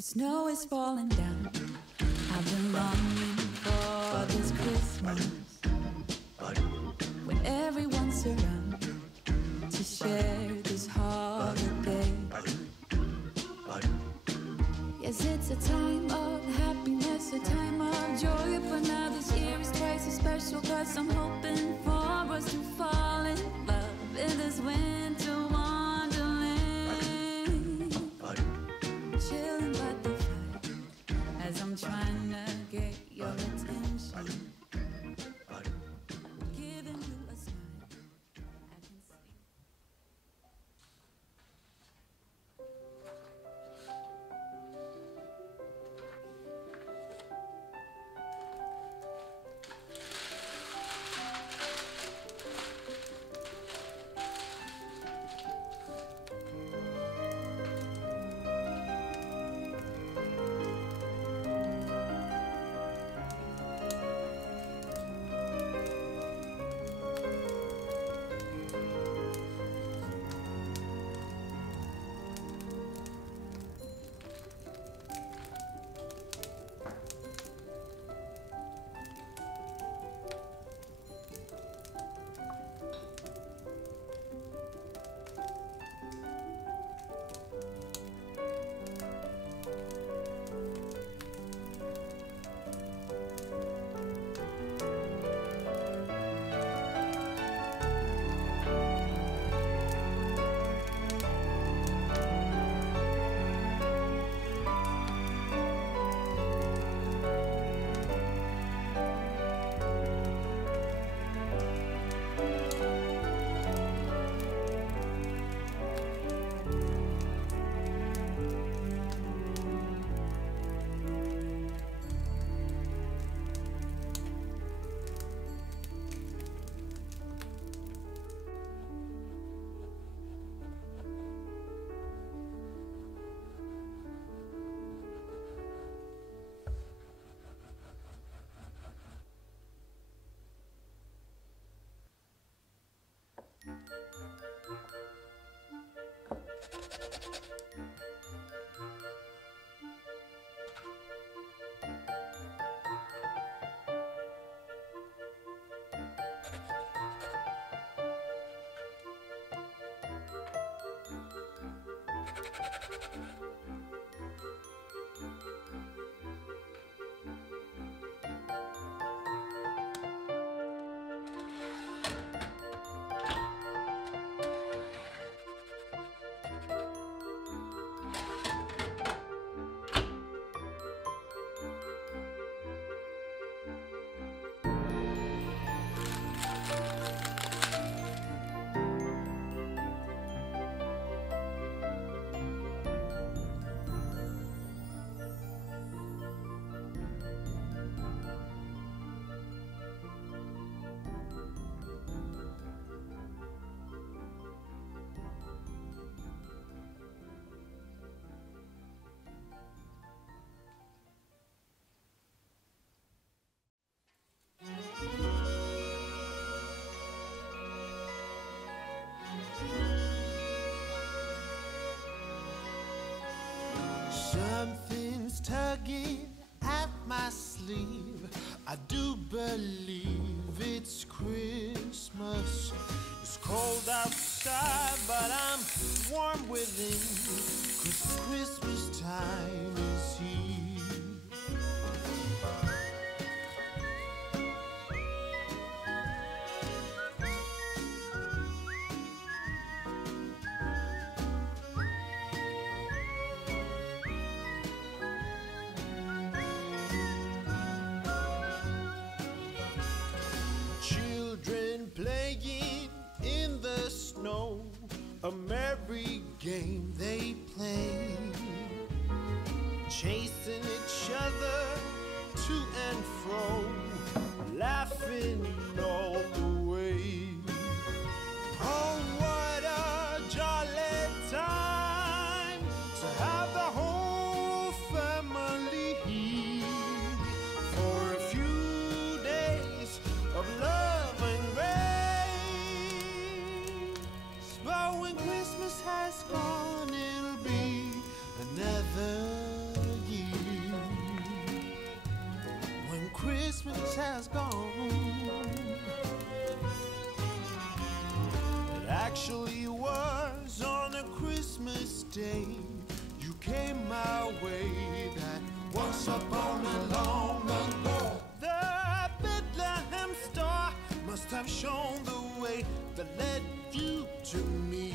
The snow is falling down. I've been longing for this Christmas, when everyone's around to share this holiday. Yes, it's a time of happiness, a time of joy, but now this year is twice as special, 'cause I'm hoping for us to fall in love in this winter wonderland. Chilling by the fire as I'm trying to get your attention, giving you a smile I can see. Something's tugging at my sleeve. I do believe it's Christmas. It's cold outside, but I'm warm within, 'cause Christmas time is here. Playing in the snow, a merry game they play, chasing each other to and fro, laughing all the way. Oh, what a jolly time to have the whole family here for a few days of love and grace. But when Christmas has gone, it'll be another has gone. It actually was on a Christmas day you came my way. That once upon a long ago, the Bethlehem star must have shown the way that led you to me.